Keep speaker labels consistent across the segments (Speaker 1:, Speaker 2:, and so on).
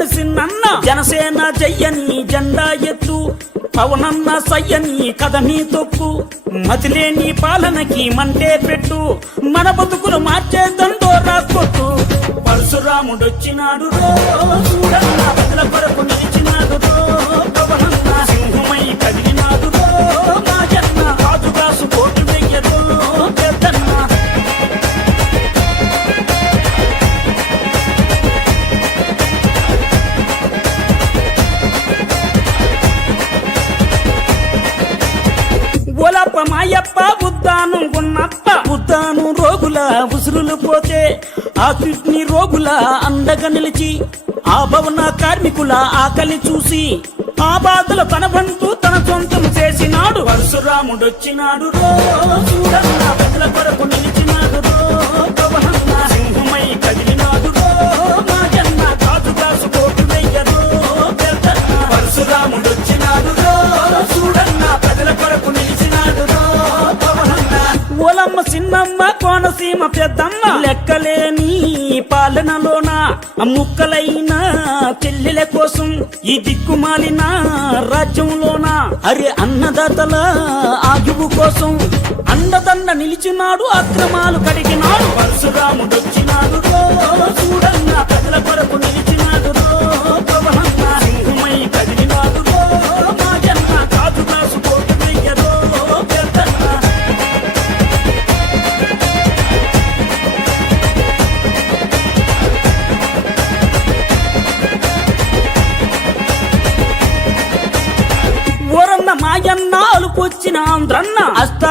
Speaker 1: సీమలోని సిన్నన్న జనసేన జయ్యని జెండా ఎత్తు పవనన్న సయ్యని కథని తొక్కు. మతిలేని పాలనకి మంటే పెట్టు మన బతుకులు మార్చే దండోరా పరశురాముడొచ్చినాడు రోజు. ఓలప్ప ఉద్దానం ఉన్నప్ప ఉద్దానం రోగుల ఉసురులు పోతే ఆ కిడ్నీ రోగుల అండగా నిలిచి ఆ భవన కార్మికుల ఆకలి చూసి ఆ బాధలు కనబంటూ తన సొంతం చేసినాడు. పరశురాముడొచ్చినాడు రో రోజు ప్రజల కొరకు నిలిచినాడు రో సింహమై కదిలినాడు. కోనసీమ పెద్దమ్మ. లెక్కలేని పాలనలోన? ముక్కలైన చెల్లెల కోసం ఈ దిక్కుమాలిన రాజ్యంలోన? అరే అన్నదాతల ఆగివు కోసం అండదండ నిలిచినాడు అక్రమాలు కడిగినాడు. పరశురాముడు వచ్చినాడు చూడన్న కథల కొరకు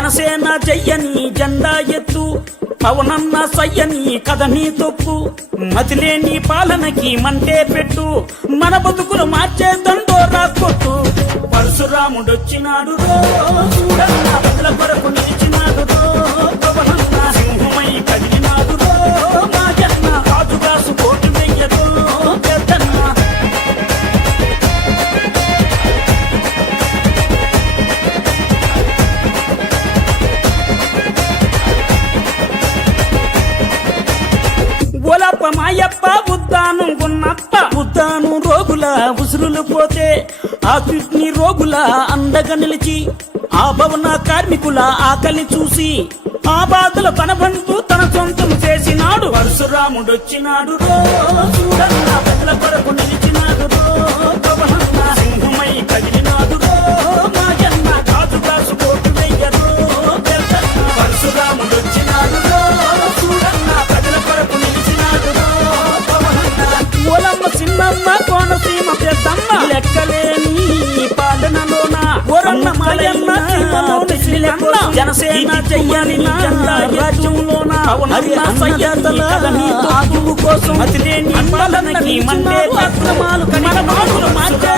Speaker 1: జనసేన జయ్యని జెండా ఎత్తు పవనన్న సయ్యని కథని తొక్కు. మతిలేని పాలనకి మంటే పెట్టు మన బతుకులు మార్చే దండోరా కొట్టు. పరశురాముడొచ్చినాడు రో ఉసురులు పోతే ఆ కిడ్నీ రోగుల అండగా నిలిచి ఆ భవన కార్మికుల ఆకలి చూసి ఆ బాధలు బంధు తన సొంతం చేసినాడు. పరశురాముడొచ్చినాడు రో చూడన్న ప్రజల కొరకు నిలిచిన జనసేన చెయ్యని జెండా రాజ్యంలోన ఆయువు కోసం అతిలేని పాలనకి మండే అక్రమాలు మన మాటలు మార్చే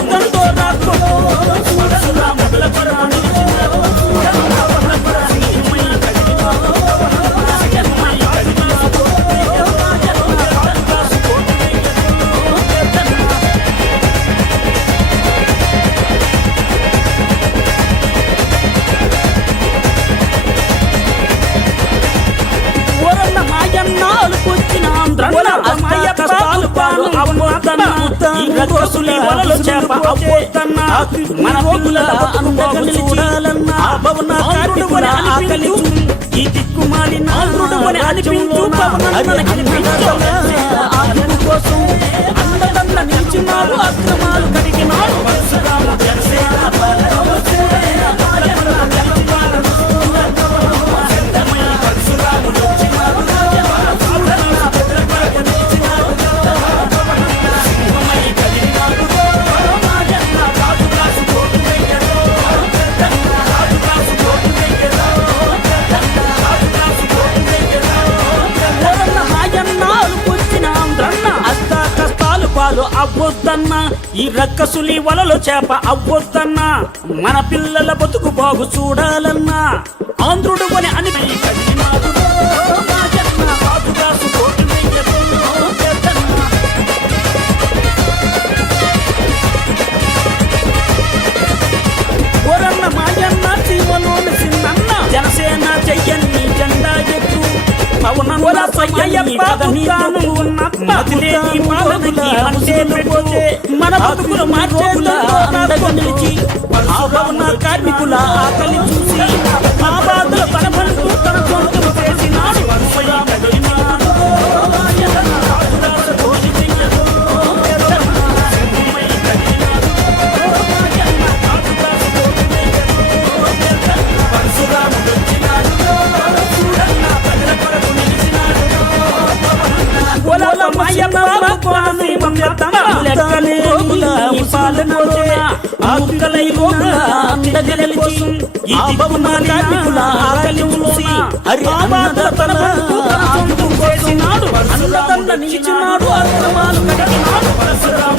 Speaker 1: రక్కసులి వలలో చేప అవ్వొద్దన్న మన పిల్లల అండగా చూడాలన్న ఆ భవన కార్మికుల ఆకలి ఈ ఆంధ్రుడు అని అనిపించు కోసం అక్రమాలు అవ్వొద్దన్నా. ఈ రక్కసులి వలలో చేప అవ్వొద్దన్నా. మన పిల్లల బతుకు బాగు చూడాలన్నా. ఆంధ్రుడు అని అని మన బతుకులు అండగా నిలిచి ఆభరణ ఈ కార్మికుల ఆకలి చూసి హరి చేసినాడు. అన్నదన్న నిలిచినాడు. అక్రమాలు కడిగినాడు పరశురామ